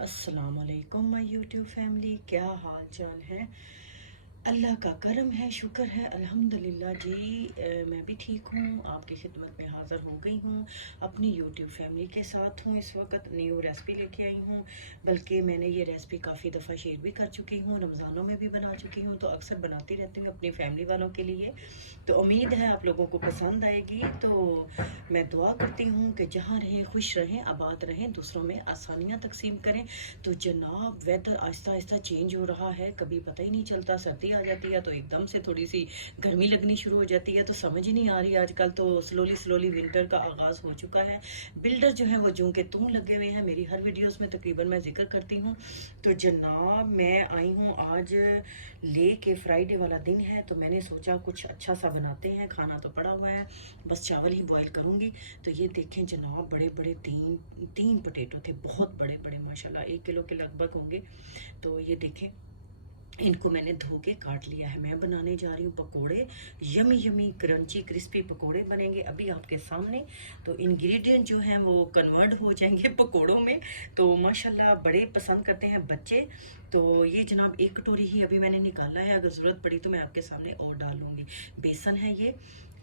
अस्सलाम वालेकुम my YouTube family, क्या हाल चाल है। अल्लाह का करम है, शुक्र है, अल्हम्दुलिल्लाह जी। मैं भी ठीक हूँ, आपकी खिदमत में हाज़िर हो गई हूँ। अपनी यूट्यूब फैमिली के साथ हूँ। इस वक्त न्यू रेसिपी लेके आई हूँ, बल्कि मैंने ये रेसिपी काफ़ी दफ़ा शेयर भी कर चुकी हूँ, रमज़ानों में भी बना चुकी हूँ, तो अक्सर बनाती रहती हूँ अपनी फैमिली वालों के लिए। तो उम्मीद है आप लोगों को पसंद आएगी। तो मैं दुआ करती हूँ कि जहाँ रहें खुश रहें, आबाद रहें, दूसरों में आसानियाँ तकसीम करें। तो जनाब वेदर आहिस्ता आहिस्ता चेंज हो रहा है, कभी पता ही नहीं चलता, सर्दी आ जाती है तो एकदम से थोड़ी सी गर्मी लगनी शुरू हो जाती है, तो समझ ही नहीं आ रही। आजकल तो स्लोली स्लोली विंटर का आगाज़ हो चुका है। बिल्डर जो है वो जूं के तुम लगे हुए हैं, मेरी हर वीडियोस में तकरीबन मैं जिक्र करती हूँ। तो जनाब मैं आई हूँ आज ले के, फ्राइडे वाला दिन है, तो मैंने सोचा कुछ अच्छा सा बनाते हैं। खाना तो पड़ा हुआ है, बस चावल ही बॉयल करूँगी। तो ये देखें जनाब, बड़े बड़े तीन तीन पोटैटो थे, बहुत बड़े बड़े, माशाल्लाह 1 किलो के लगभग होंगे। तो ये देखें, इनको मैंने धो के काट लिया है। मैं बनाने जा रही हूँ पकोड़े, यमी यमी क्रंची क्रिस्पी पकोड़े बनेंगे अभी आपके सामने। तो इंग्रेडिएंट जो हैं वो कन्वर्ट हो जाएंगे पकोड़ों में। तो माशाल्लाह बड़े पसंद करते हैं बच्चे। तो ये जनाब 1 कटोरी ही अभी मैंने निकाला है, अगर ज़रूरत पड़ी तो मैं आपके सामने और डाल लूँगी। बेसन है ये,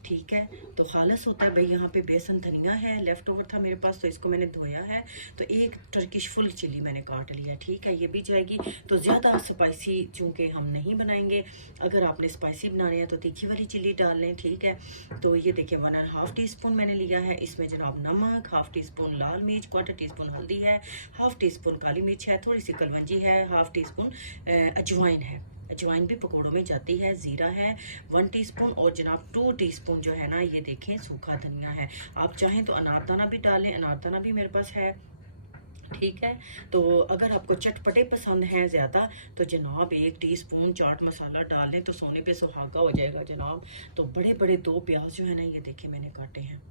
ठीक है। तो खालस होता है भाई, यहाँ पे बेसन, धनिया है, लेफ्ट ओवर था मेरे पास, तो इसको मैंने धोया है। तो एक टर्किश फुल चिली मैंने काट लिया, ठीक है, ये भी जाएगी। तो ज़्यादा स्पाइसी चूँकि हम नहीं बनाएंगे, अगर आपने स्पाइसी बनाने हैं तो तीखी वाली चिली डाल लें, ठीक है। तो ये देखिए 1.5 टीस्पून मैंने लिया है। इसमें जनाब नमक, हाफ़ टी स्पून लाल मिर्च, 1/4 टीस्पून हल्दी है, हाफ़ टी स्पून काली मिर्च है, थोड़ी सी कलवंजी है, हाफ़ टी स्पून अजवाइन है। अजवाइन भी पकौड़ों में जाती है। ज़ीरा है 1 टीस्पून, और जनाब 2 टीस्पून जो है ना, ये देखें सूखा धनिया है। आप चाहें तो अनारदाना भी डालें, अनारदाना भी मेरे पास है, ठीक है। तो अगर आपको चटपटे पसंद हैं ज़्यादा, तो जनाब 1 टीस्पून चाट मसाला डाल लें तो सोने पे सुहागा हो जाएगा जनाब। तो बड़े बड़े 2 प्याज जो है ना, ये देखिए मैंने काटे हैं,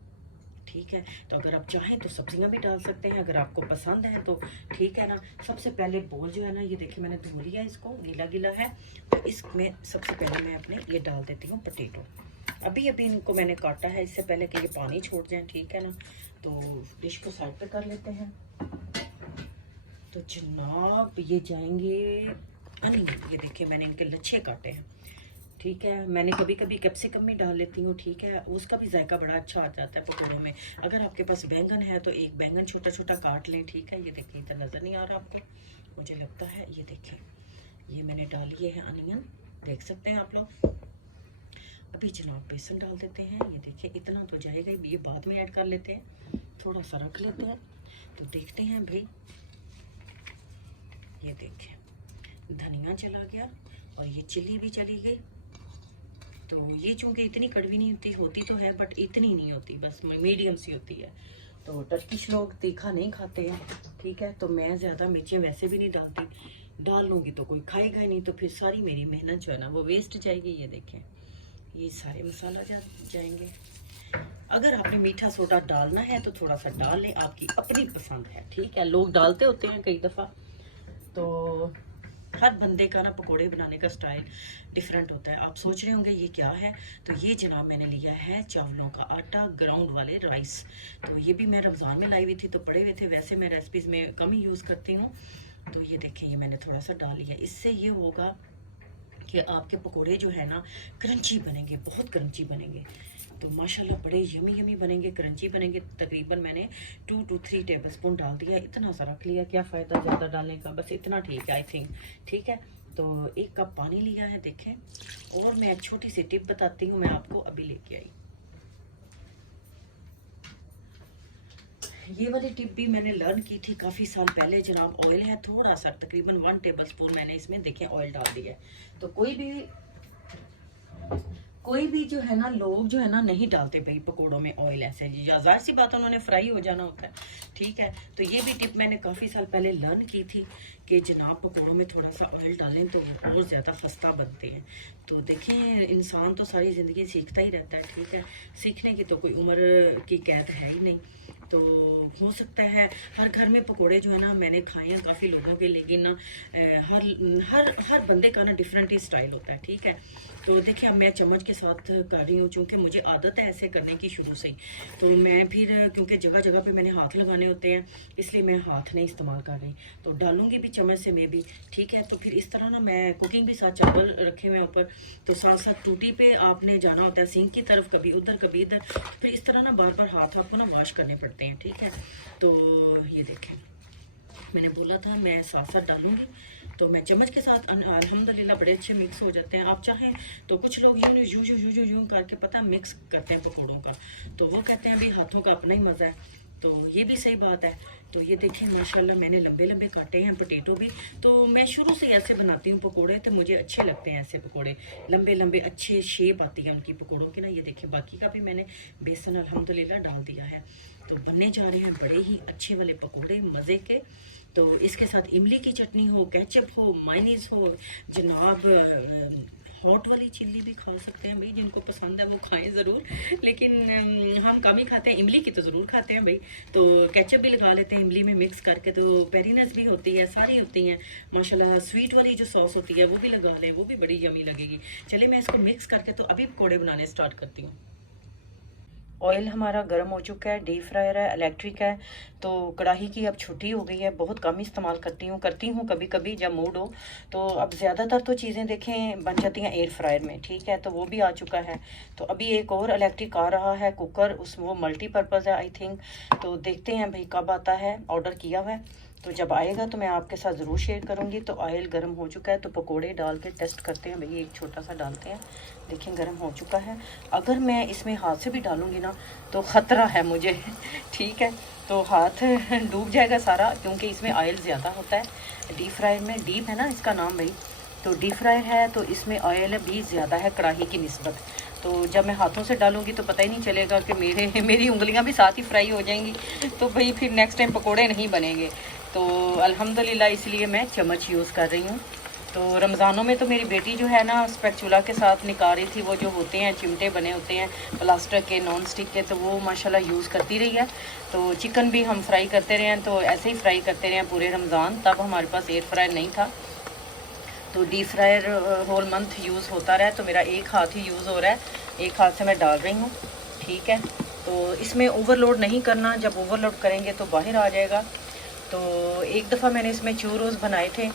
ठीक है। तो अगर आप चाहें तो सब्जियां भी डाल सकते हैं, अगर आपको पसंद है तो, ठीक है ना। सबसे पहले बोल जो है ना, ये देखिए मैंने धो लिया, इसको गीला गीला है। तो इसमें सबसे पहले मैं अपने ये डाल देती हूँ पोटैटो। अभी अभी इनको मैंने काटा है, इससे पहले कि ये पानी छोड़ जाए, ठीक है ना। तो डिश को साइड पे कर लेते हैं। तो जनाब ये जाएंगे अनियन, ये देखिए मैंने इनके लच्छे काटे हैं, ठीक है। मैंने कभी कभी कैप्सिकम भी डाल लेती हूँ, ठीक है, उसका भी जायका बड़ा अच्छा आ जाता है पकौड़ों में। अगर आपके पास बैंगन है तो एक बैंगन छोटा छोटा काट लें, ठीक है। ये देखिए इधर नज़र नहीं आ रहा आपको, मुझे लगता है, ये देखिए ये मैंने डाल लिए हैं अनियन, देख सकते हैं आप लोग। अभी जनाब बेसन डाल देते हैं, ये देखिए इतना तो जाएगा ही, ये बाद में ऐड कर लेते हैं, थोड़ा सा रख लेते हैं। तो देखते हैं भाई, ये देखिए धनिया चला गया और ये चिली भी चली गई। तो ये चूँकि इतनी कड़वी नहीं होती, होती तो है बट इतनी नहीं होती, बस मीडियम सी होती है। तो टर्किश लोग तीखा नहीं खाते हैं, ठीक है। तो मैं ज़्यादा मिर्चें वैसे भी नहीं डालती, डाल लूँगी तो कोई खाएगा ही नहीं, तो फिर सारी मेरी मेहनत जो है ना वो वेस्ट जाएगी। ये देखें ये सारे मसाला जाएंगे। अगर आपने मीठा सोडा डालना है तो थोड़ा सा डाल लें, आपकी अपनी पसंद है, ठीक है। लोग डालते होते हैं कई दफ़ा, तो हर बंदे का ना पकोड़े बनाने का स्टाइल डिफरेंट होता है। आप सोच रहे होंगे ये क्या है, तो ये जनाब मैंने लिया है चावलों का आटा, ग्राउंड वाले राइस। तो ये भी मैं रमज़ान में लाई हुई थी तो पड़े हुए थे, वैसे मैं रेसिपीज़ में कम ही यूज़ करती हूँ। तो ये देखें ये मैंने थोड़ा सा डाल लिया, इससे ये होगा कि आपके पकोड़े जो है ना क्रंची बनेंगे, बहुत क्रंची बनेंगे। तो माशाल्लाह बड़े यमी यमी बनेंगे, क्रंची बनेंगे। तकरीबन मैंने 2 to 3 टेबलस्पून डाल दिया, इतना सा रख लिया, क्या फ़ायदा ज़्यादा डालने का, बस इतना ठीक है आई थिंक, ठीक है। तो 1 कप पानी लिया है, देखें। और मैं एक छोटी सी टिप बताती हूँ, मैं आपको अभी लेके आई। ये वाली टिप भी मैंने लर्न की थी काफ़ी साल पहले जनाब। ऑयल है थोड़ा सा, तकरीबन 1 टेबलस्पून मैंने इसमें देखें ऑयल डाल दिया है। तो कोई भी जो है ना, लोग जो है ना नहीं डालते भाई पकोड़ों में ऑयल, ऐसे या ज़ाहिर सी बात है उन्होंने फ्राई हो जाना होता है, ठीक है। तो ये भी टिप मैंने काफ़ी साल पहले लर्न की थी कि जनाब पकोड़ों में थोड़ा सा ऑयल डालें तो और ज़्यादा खस्ता बनते हैं। तो देखिए इंसान तो सारी ज़िंदगी सीखता ही रहता है, ठीक है, सीखने की तो कोई उम्र की कैद है ही नहीं। तो हो सकता है हर घर में पकोड़े जो है ना मैंने खाए हैं काफ़ी लोगों के, लेकिन ना हर हर हर बंदे का ना डिफरेंट ही स्टाइल होता है, ठीक है। तो देखिए अब मैं चम्मच के साथ कर रही हूँ, चूँकि मुझे आदत है ऐसे करने की शुरू से ही। तो मैं फिर क्योंकि जगह जगह पे मैंने हाथ लगाने होते हैं, इसलिए मैं हाथ नहीं इस्तेमाल कर रही। तो डालूंगी भी चम्मच से मैं भी, ठीक है। तो फिर इस तरह ना मैं कुकिंग भी साथ चावल रखे हुए ऊपर, तो साथ साथ टूटी पे आपने जाना होता है सिंक की तरफ, कभी उधर कभी इधर। तो फिर इस तरह ना बार बार हाथ आपको ना वॉश करने पड़ते हैं, ठीक है। तो ये देखें, मैंने बोला था मैं साथ साथ डालूंगी, तो मैं चम्मच के साथ अल्हम्दुलिल्लाह बड़े अच्छे मिक्स हो जाते हैं। आप चाहें तो कुछ लोग यूं करके पता मिक्स करते हैं पकौड़ों का, तो वो कहते हैं भाई हाथों का अपना ही मज़ा है, तो ये भी सही बात है। तो ये देखें माशाल्लाह मैंने लंबे लंबे काटे हैं पोटैटो भी। तो मैं शुरू से ऐसे बनाती हूँ पकोड़े, तो मुझे अच्छे लगते हैं ऐसे पकोड़े, लंबे लंबे अच्छे शेप आती है उनकी पकोड़ों की ना। ये देखें बाकी का भी मैंने बेसन अल्हम्दुलिल्लाह डाल दिया है। तो बनने जा रहे हैं बड़े ही अच्छे वाले पकोड़े मज़े के। तो इसके साथ इमली की चटनी हो, केचप हो, मायनीज हो, जनाब हॉट वाली चिल्ली भी खा सकते हैं भाई, जिनको पसंद है वो खाएं ज़रूर, लेकिन हम कम ही खाते हैं। इमली की तो ज़रूर खाते हैं भाई, तो केचप भी लगा लेते हैं इमली में मिक्स करके, तो पेरीनस भी होती है, सारी होती हैं माशाल्लाह। स्वीट वाली जो सॉस होती है वो भी लगा लें, वो भी बड़ी यमी लगेगी। चलिए मैं इसको मिक्स करके तो अभी पकौड़े बनाने स्टार्ट करती हूँ। ऑयल हमारा गर्म हो चुका है, डीप फ्रायर है, इलेक्ट्रिक है। तो कढ़ाई की अब छुट्टी हो गई है, बहुत कम इस्तेमाल करती हूँ कभी कभी जब मूड हो। तो अब ज़्यादातर तो चीज़ें देखें बन जाती हैं एयर फ्रायर में, ठीक है। तो वो भी आ चुका है। तो अभी एक और इलेक्ट्रिक आ रहा है कुकर, उस वो मल्टीपर्पज़ है आई थिंक। तो देखते हैं भाई कब आता है, ऑर्डर किया हुआ है, तो जब आएगा तो मैं आपके साथ ज़रूर शेयर करूँगी। तो ऑयल गर्म हो चुका है, तो पकोड़े डाल के टेस्ट करते हैं भाई। एक छोटा सा डालते हैं, देखें गर्म हो चुका है। अगर मैं इसमें हाथ से भी डालूँगी ना तो ख़तरा है मुझे ठीक है, तो हाथ डूब जाएगा सारा, क्योंकि इसमें ऑयल ज़्यादा होता है। डीप फ्रायर में, डीप है ना इसका नाम भाई, तो डीप फ्रायर है तो इसमें ऑयल भी ज़्यादा है कढ़ाई की निस्बत। तो जब मैं हाथों से डालूंगी तो पता ही नहीं चलेगा कि मेरी उंगलियां भी साथ ही फ्राई हो जाएंगी, तो भाई फिर नेक्स्ट टाइम पकोड़े नहीं बनेंगे। तो अल्हम्दुलिल्लाह इसलिए मैं चम्मच यूज़ कर रही हूँ। तो रमज़ानों में तो मेरी बेटी जो है ना स्पैचुला के साथ निकाल रही थी, वो जो होते हैं चिमटे बने होते हैं प्लास्टिक के, नॉन स्टिक के, तो वो माशाल्लाह यूज़ करती रही है। तो चिकन भी हम फ्राई करते रहे हैं, तो ऐसे ही फ्राई करते रहे हैं पूरे रमज़ान। तब हमारे पास एयर फ्रायर नहीं था, तो deep fryer whole month use होता रहा। तो मेरा एक हाथ ही यूज़ हो रहा है, एक हाथ से मैं डाल रही हूँ, ठीक है। तो इसमें ओवरलोड नहीं करना, जब ओवरलोड करेंगे तो बाहर आ जाएगा। तो एक दफ़ा मैंने इसमें चूरोज़ बनाए थे,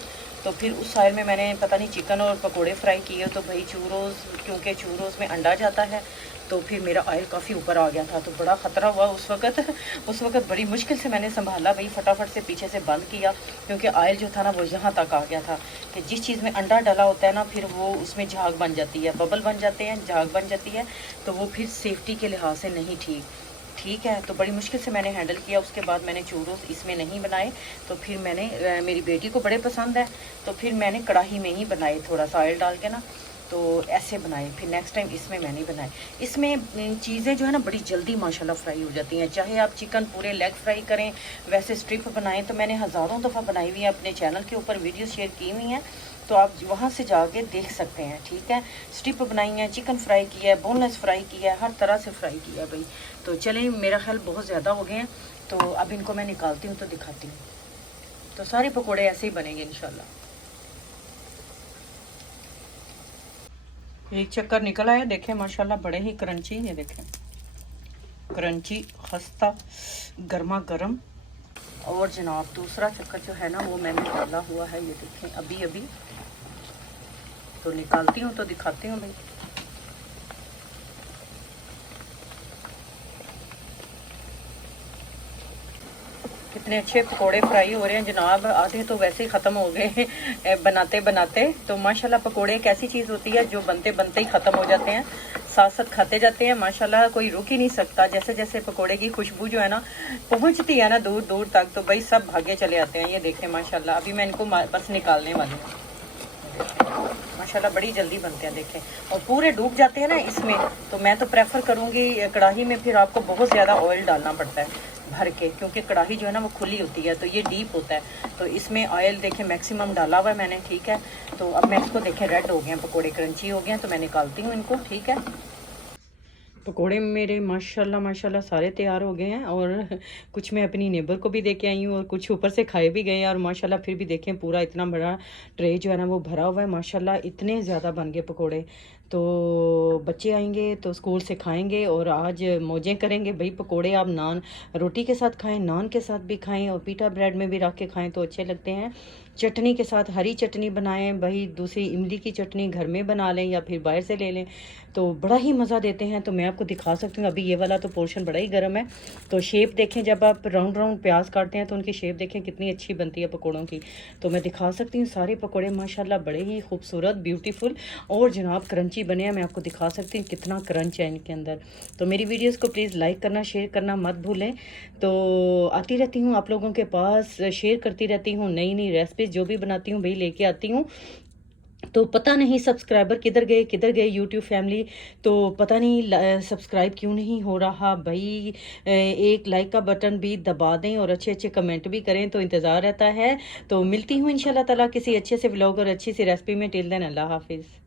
तो फिर उस ऑयल में मैंने पता नहीं चिकन और पकोड़े फ्राई किए, तो भाई चूरोज़, क्योंकि चूरोज़ में अंडा जाता है, तो फिर मेरा ऑयल काफ़ी ऊपर आ गया था, तो बड़ा ख़तरा हुआ उस वक़्त बड़ी मुश्किल से मैंने संभाला भाई, फटाफट से पीछे से बंद किया, क्योंकि ऑयल जो था ना वो यहाँ तक आ गया था कि जिस चीज़ में अंडा डाला होता है ना, फिर वो उसमें झाग बन जाती है, बबल बन जाते हैं, झाग बन जाती है, तो वो फिर सेफ्टी के लिहाज से नहीं ठीक है। तो बड़ी मुश्किल से मैंने हैंडल किया। उसके बाद मैंने चूरोस इसमें नहीं बनाए, तो फिर मैंने मेरी बेटी को बड़े पसंद है, तो फिर मैंने कढ़ाई में ही बनाए, थोड़ा सा ऑयल डाल के ना, तो ऐसे बनाए। फिर नेक्स्ट टाइम इसमें मैंने बनाए। इसमें चीज़ें जो है ना बड़ी जल्दी माशाल्लाह फ्राई हो जाती हैं। चाहे आप चिकन पूरे लेग फ्राई करें, वैसे स्ट्रिप बनाएं, तो मैंने हज़ारों दफ़ा बनाई हुई है, अपने चैनल के ऊपर वीडियो शेयर की हुई हैं, तो आप वहाँ से जाके देख सकते हैं, ठीक है। स्ट्रिप बनाई है, चिकन फ्राई किया है, बोनलेस फ्राई किया है, हर तरह से फ्राई किया है भाई। तो चलें, मेरा ख्याल बहुत ज़्यादा हो गए हैं, तो अब इनको मैं निकालती हूँ तो दिखाती हूँ। तो सारे पकोड़े ऐसे ही बनेंगे इंशाल्लाह। एक चक्कर निकल आया, देखें माशाल्लाह बड़े ही क्रंची, ये देखें क्रंची, खस्ता, गर्मा गर्म। और जनाब दूसरा चक्कर जो है ना वो मैंने डाला हुआ है, ये देखें अभी अभी। तो निकालती हूँ तो दिखाती हूँ भाई। कितने अच्छे पकोड़े फ्राई हो रहे हैं जनाब, आधे तो वैसे ही ख़त्म हो गए बनाते बनाते। तो माशाल्लाह पकोड़े एक ऐसी चीज़ होती है जो बनते बनते ही ख़त्म हो जाते हैं, साथ साथ खाते जाते हैं माशाल्लाह, कोई रुक ही नहीं सकता। जैसे जैसे पकोड़े की खुशबू जो है ना पहुंचती है ना दूर दूर तक, तो भाई सब भागे चले आते हैं। ये देखें माशाल्लाह, अभी मैं इनको बस निकालने वाली हूँ। माशाल्लाह बड़ी जल्दी बनते हैं, देखें, और पूरे डूब जाते हैं ना इसमें। तो मैं तो प्रेफर करूँगी कढ़ाई में, फिर आपको बहुत ज़्यादा ऑयल डालना पड़ता है भर के, क्योंकि कढ़ाई जो है ना वो खुली होती है, तो ये डीप होता है। तो इसमें ऑयल देखें मैक्सिमम डाला हुआ है मैंने, ठीक है। तो अब मैं इसको देखें रेड हो गए हैं पकोड़े, क्रंची हो गए हैं, तो मैं निकालती हूँ इनको, ठीक है। पकोड़े मेरे माशाल्लाह माशाल्लाह सारे तैयार हो गए हैं, और कुछ मैं अपनी नेबर को भी दे के आई हूँ और कुछ ऊपर से खाए भी गए हैं। और माशाल्लाह फिर भी देखें पूरा इतना बड़ा ट्रे जो है ना वो भरा हुआ है माशाल्लाह, इतने ज़्यादा बन गए पकोड़े। तो बच्चे आएंगे तो स्कूल से खाएंगे और आज मौजें करेंगे भाई। पकोड़े आप नान रोटी के साथ खाएं, नान के साथ भी खाएं और पीटा ब्रेड में भी रख के खाएं तो अच्छे लगते हैं। चटनी के साथ हरी चटनी बनाएं भाई, दूसरी इमली की चटनी घर में बना लें या फिर बाहर से ले लें तो बड़ा ही मज़ा देते हैं। तो मैं आपको दिखा सकती हूँ। अभी ये वाला तो पोर्शन बड़ा ही गर्म है, तो शेप देखें, जब आप राउंड राउंड प्याज काटते हैं तो उनकी शेप देखें कितनी अच्छी बनती है पकौड़ों की। तो मैं दिखा सकती हूँ सारे पकौड़े माशाल्लाह बड़े ही खूबसूरत, ब्यूटीफुल और जनाब क्रंची बने हैं। मैं आपको दिखा सकती हूँ कितना क्रंच है इनके अंदर। तो मेरी वीडियोज़ को प्लीज़ लाइक करना, शेयर करना मत भूलें। तो आती रहती हूँ आप लोगों के पास, शेयर करती रहती हूँ नई नई रेसिपीज़, जो भी बनाती हूँ भाई लेके आती हूँ। तो पता नहीं सब्सक्राइबर किधर गए यूट्यूब फैमिली, तो पता नहीं सब्सक्राइब क्यों नहीं हो रहा भाई। एक लाइक का बटन भी दबा दें और अच्छे अच्छे कमेंट भी करें तो इंतज़ार रहता है। तो मिलती हूँ इंशाल्लाह ताला किसी अच्छे से व्लॉग और अच्छी सी रेसिपी में। टिल देन अल्लाह हाफिज़।